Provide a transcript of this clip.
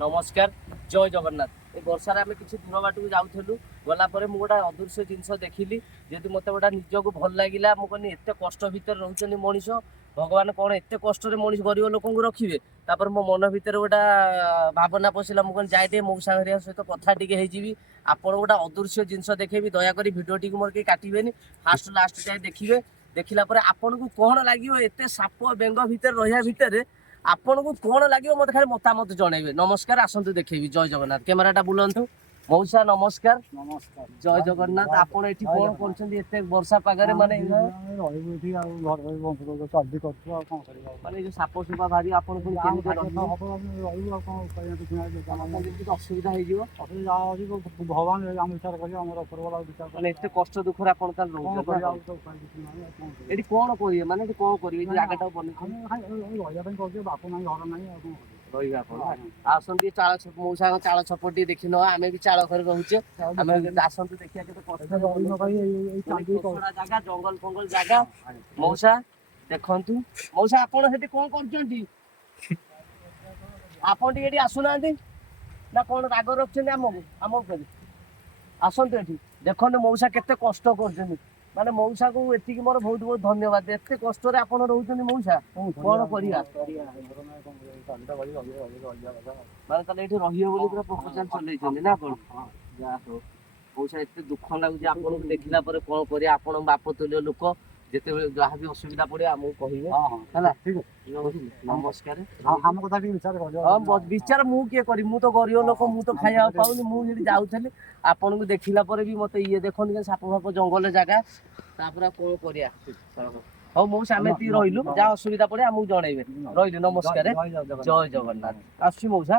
नमस्कार जय जगन्नाथ ए वर्षार आम कि दूर बाट को जाऊँ गलापर मुझे गोटे अदृश्य जिनस देखिली जेहतु मत गोटे निजक भल लगे मुझे एत कष्ट भितर रोच मनीष भगवान कौन एत कष्ट मनीष गरीब लोक रखिए तापर मो मन भितर गोटा भावना पशिला मुझे जाए मौसा हरिया सहित कथा टी आपड़ गोटे अदृश्य जिनस देखेबी दयाक भिडियो टी मोर कहीं काटबेनि फास्ट लास्ट जाए देखिए देखला आपन को कौन लगे एत साप बेंग भितर रहा भितर आपन को कौन लगे मत खाली मतामत जनइबे। नमस्कार आसतु देखेबी जय जगन्नाथ कैमेराटा बुलांतु मौसा नमस्कार नमस्कार जय जगन्नाथ आपन एठी कोन करछन एते वर्षा पागरे माने ରହିବୁ ଏଠି ଆଉ ଘର ବଂଶ ଚାଲି କରୁଛୁ ଆଉ କଣ କରିବା माने जो साप सुपा भारी आपन को केମିତି ରହିବ ରହିବୁ ଆଉ କଣ ଉପାୟ କିଛି ନାହିଁ आपन जेମିତି ଅସୁବିଧା ହେଇଯିବ ଅସୁବିଧା ଅଛି ଭଗବାନ ଆମ ବିଚାର କରିବେ ଆମର ଉପରବାଲା ବିଚାର माने एते कष्ट दुखरे आपन ताल କଣ रहउछ କରିବା ଆଉ ତ ଉପାୟ କିଛି ନାହିଁ ଆଉ କଣ କରିବା एठी कोन करिए माने एठी कोन करिए जे ଜାଗାଟା ବନେଇ ରହିବା ପାଇଁ କରୁଛୁ ବାପ ନାହିଁ ଘର ନାହିଁ ଆଉ କଣ କରିବା ରହିବା ଆପଣ ଆସନ୍ତି ଚାଳ ମଉସାଙ୍କ ଚାଳ ଛପଟି ଦେଖି ନବା ଆମେ ବି ଚାଳ ଘରେ ରହୁଛେ ଆମେ ଆସନ୍ତୁ ଦେଖିବା କେତେ କଷ୍ଟ ଜାଗା ଜଙ୍ଗଲ ଫଙ୍ଗଲ ଜାଗା ମଉସା ଦେଖନ୍ତୁ ମଉସା ଆପଣ ସେଠି କଣ କରୁଛନ୍ତି ଆପଣ ଟିକେ ଏଠି ଆସୁନାହାନ୍ତି ନା କଣ ରାଗ ରଖୁଛନ୍ତି ଆମକୁ ଆମ ଉପରେ ଆସନ୍ତୁ ଏଠି ଦେଖନ୍ତୁ ମଉସା କେତେ କଷ୍ଟ କରୁଛନ୍ତି ମାନେ ମଉସା କୁ ଏତିକି ମୋର ବହୁତ ବହୁତ ଧନ୍ୟବାଦ ଏତେ କଷ୍ଟରେ ଆପଣ ରହୁଛନ୍ତି ମଉସା କଣ କରିବା ମାନେ ତାହେଲେ ଏଠି ରହିବ ବୋଲି ପୁରା ପ୍ରପୋଜାଲ ଚଲେଇଛନ୍ତି ନା କଣ ଯାହା ହଉ ମଉସା ଏତେ ଦୁଃଖ ଲାଗୁଛି ଆପଣଙ୍କୁ ଦେଖିଲା ପରେ କଣ କରିବା ଆପଣ ବାପ ତୁଲ୍ୟ ଲୋକ ଯେତେବେଳେ ଯାହା ବି ଅସୁବିଧା ପଡିବ ଆମକୁ କହିବେ ହେଲା ନମସ୍କାର ଆମ କଥା ଟିକେ ବିଚାର କରିବ ହଁ ବିଚାର ମୁଁ କିଏ କରିବି ମୁଁ ତ ଗରିବ ଲୋକ ମୁଁ ତ ଖାଇବାକୁ ପାଉନି ମୁଁ ସେଠି ଯାଉଥିଲି ଆପଣଙ୍କୁ ଦେଖିଲା ପରେ ବି ମତେ ଇଏ ଦେଖନ୍ତି ସାପ ଫାପ ଜଙ୍ଗଲ ଜାଗା ତାପରେ ଆଉ କଣ କରିବା ହଉ ମଉସା ଆମେ ଏତିକି ରହିଲୁ ଯାହା ଅସୁବିଧା ପଡେ ଆମକୁ ଜଣେଇବେ ରହିଲୁ ନମସ୍କାର ଜୟ ଜଗନ୍ନାଥ ଆସୁଛି ମଉସା।